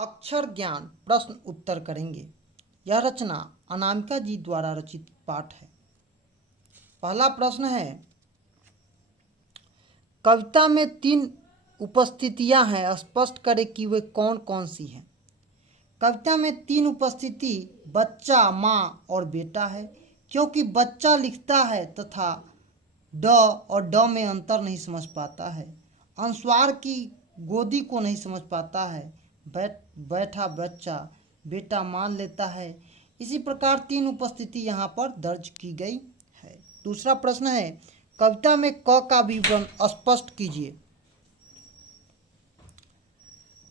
अक्षर ज्ञान प्रश्न उत्तर करेंगे। यह रचना अनामिका जी द्वारा रचित पाठ है। पहला प्रश्न है, कविता में 3 उपस्थितियां हैं, स्पष्ट करें कि वे कौन कौन सी हैं। कविता में 3 उपस्थिति बच्चा, माँ और बेटा है, क्योंकि बच्चा लिखता है तथा ड और ड में अंतर नहीं समझ पाता है, अनुस्वार की गोदी को नहीं समझ पाता है, बैठा बच्चा बेटा मान लेता है। इसी प्रकार 3 उपस्थिति यहाँ पर दर्ज की गई है। दूसरा प्रश्न है, कविता में क का विवरण स्पष्ट कीजिए।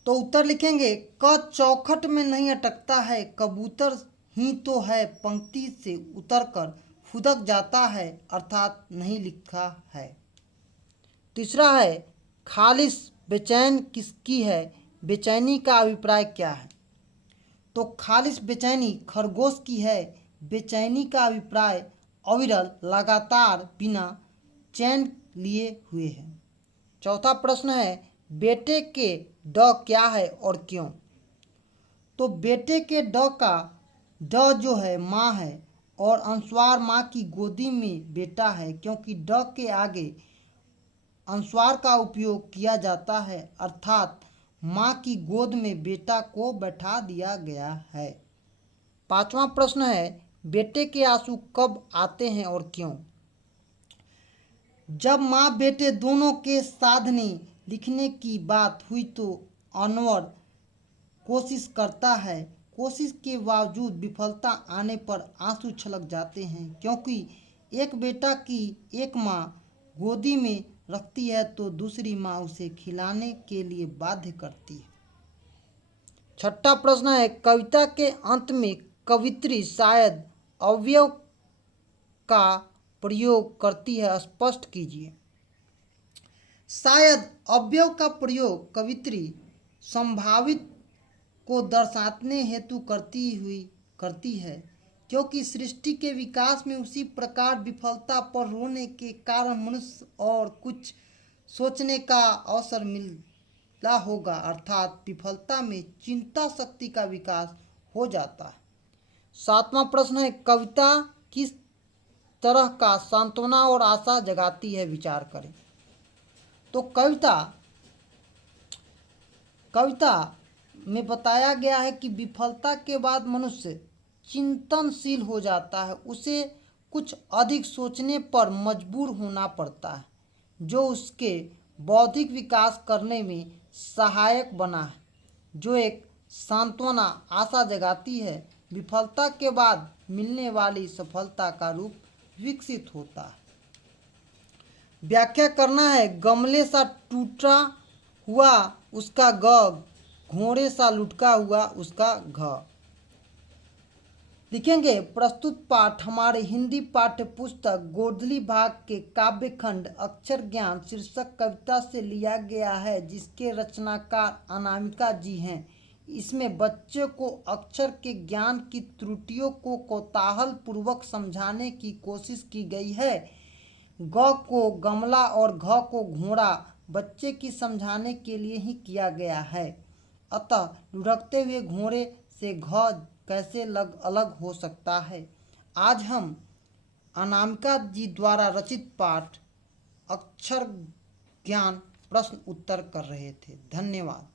तो उत्तर लिखेंगे, क चौखट में नहीं अटकता है, कबूतर ही तो है, पंक्ति से उतरकर फुदक जाता है, अर्थात नहीं लिखा है। तीसरा है, खालिश बेचैन किसकी है, बेचैनी का अभिप्राय क्या है। तो खालिश बेचैनी खरगोश की है, बेचैनी का अभिप्राय अविरल लगातार बिना चैन लिए हुए है। चौथा प्रश्न है, बेटे के ड क्या है और क्यों। तो बेटे के ड का ड जो है माँ है और अनुस्वार माँ की गोदी में बेटा है, क्योंकि ड के आगे अनुस्वार का उपयोग किया जाता है, अर्थात माँ की गोद में बेटा को बैठा दिया गया है। पांचवा प्रश्न है, बेटे के आंसू कब आते हैं और क्यों। जब माँ बेटे दोनों के साधने लिखने की बात हुई तो अनवर कोशिश करता है, कोशिश के बावजूद विफलता आने पर आंसू छलक जाते हैं, क्योंकि एक बेटा की एक माँ गोदी में रखती है तो दूसरी माँ उसे खिलाने के लिए बाध्य करती है। छठा प्रश्न है, कविता के अंत में कवित्री शायद अवयव का प्रयोग करती है, स्पष्ट कीजिए। शायद अवयव का प्रयोग कवित्री संभावित को दर्शाने हेतु करती है, क्योंकि सृष्टि के विकास में उसी प्रकार विफलता पर रोने के कारण मनुष्य और कुछ सोचने का अवसर मिला होगा, अर्थात विफलता में चिंता शक्ति का विकास हो जाता है। सातवां प्रश्न है, कविता किस तरह का सांत्वना और आशा जगाती है, विचार करें। तो कविता में बताया गया है कि विफलता के बाद मनुष्य चिंतनशील हो जाता है, उसे कुछ अधिक सोचने पर मजबूर होना पड़ता है, जो उसके बौद्धिक विकास करने में सहायक बना है, जो एक सांत्वना आशा जगाती है। विफलता के बाद मिलने वाली सफलता का रूप विकसित होता है। व्याख्या करना है, गमले सा टूटा हुआ उसका ग, घोड़े सा लुढ़का हुआ उसका घ। लिखेंगे, प्रस्तुत पाठ हमारे हिंदी पाठ्य पुस्तक गोधली भाग के काव्य खंड अक्षर ज्ञान शीर्षक कविता से लिया गया है, जिसके रचनाकार अनामिका जी हैं। इसमें बच्चे को अक्षर के ज्ञान की त्रुटियों को कौतूहल पूर्वक समझाने की कोशिश की गई है। ग को गमला और घ को घोड़ा बच्चे की समझाने के लिए ही किया गया है। अतः लुढ़कते हुए घोड़े से घ कैसे अलग हो सकता है। आज हम अनामिका जी द्वारा रचित पाठ अक्षर ज्ञान प्रश्न उत्तर कर रहे थे। धन्यवाद।